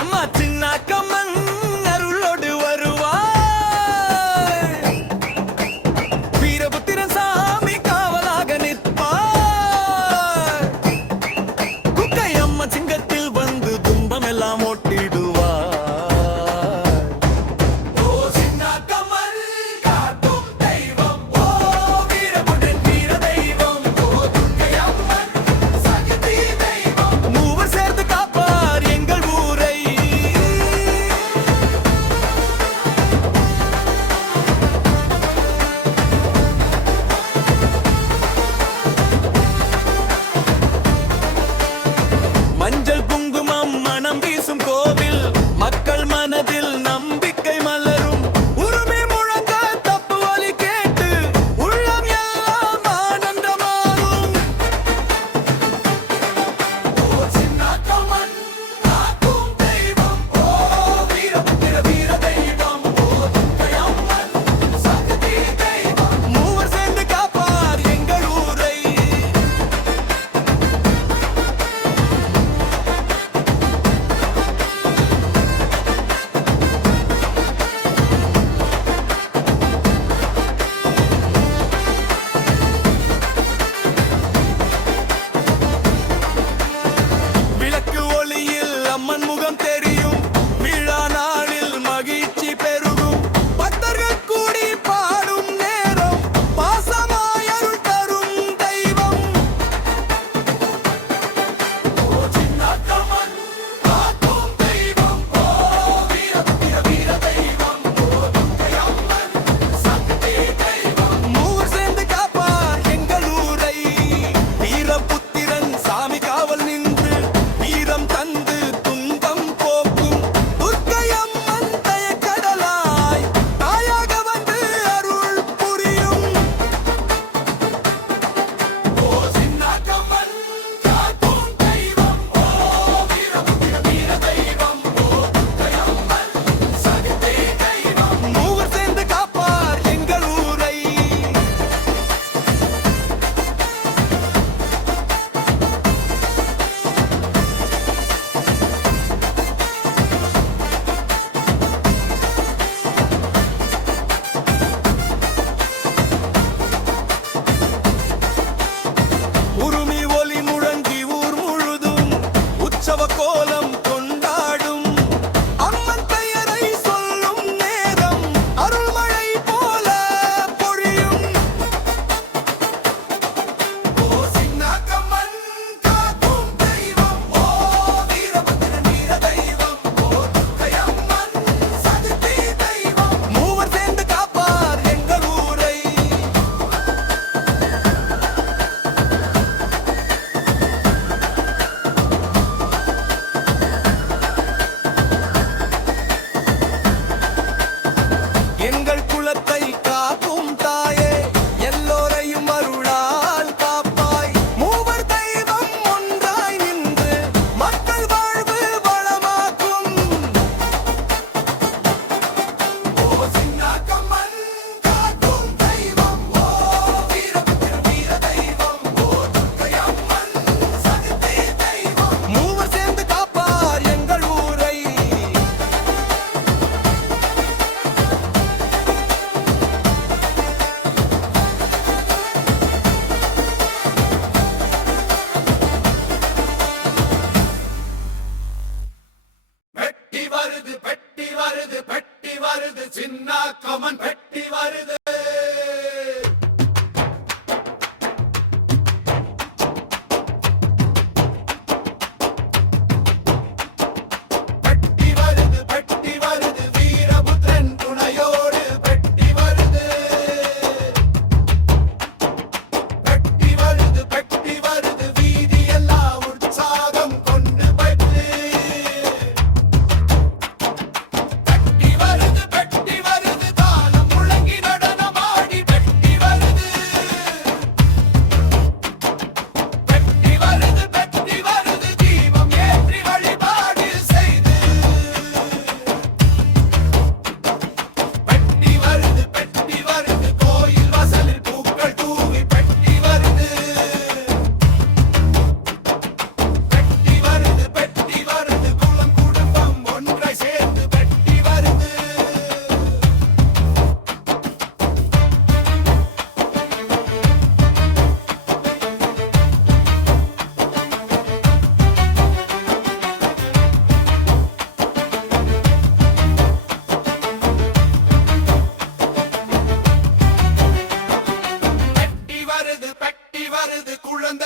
அம்மா சின்ன கம்மன் அருளோடு வருவாய். வீரபுத்திரன் சாமி காவலாக நிற்பாய். குக்கை அம்மா சிங்கத்தில் வந்து துன்பம் எல்லாம் ஓட்டிடுவாய். மஞ்சள் குங்குமம் மனம் வீசும் கோவில் மக்கள் மனதில் நம்பிக்கை மலரும். உரிமை முழங்க தப்பு வலி கேட்டு உள்ளம் எல்லாம் ஆனந்தமாகும். மூவர் சேர்ந்து காப்பார் எங்கள் ஊரை. விளக்கு ஒளியில் அம்மன் முகம் தெரியும். விழா நாளில் மகிழ்ச்சி பெருகும். பக்தர்கள் கூடி பாடும் நேரம் பாசமாய் அருள் தரும் தெய்வம். மூவர் சேர்ந்து காப்பார் எங்கள் ஊரை. வீரபுத்திரன் சாமி காவல் நின்று வீரம் தந்து துன்பம் போக்கும். துர்க்கை அம்மன் தயக்கடலாய் தாயாக வந்து அருள் புரியும். மூவர் சேர்ந்து காப்பார் எங்கள் ஊரை. உருமி ஒலி முழங்கி ஊர் முழுதும் உற்சவ கோலம் கொண்டாடும். அம்மன் பெயரை சொல்லும் நேரம் அருள்மழை போல பொழியும். மூவர் சேர்ந்து காப்பார் எங்கள் ஊரை.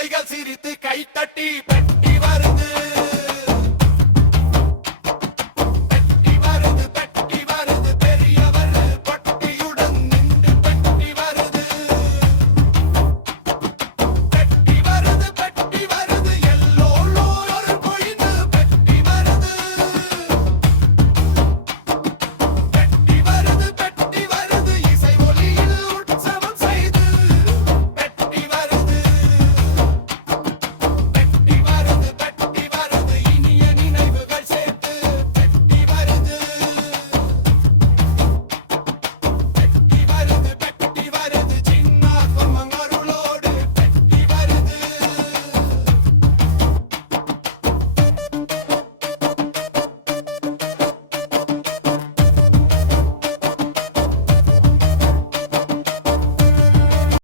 குழந்தைகள் சிரித்து கைத்தட்டி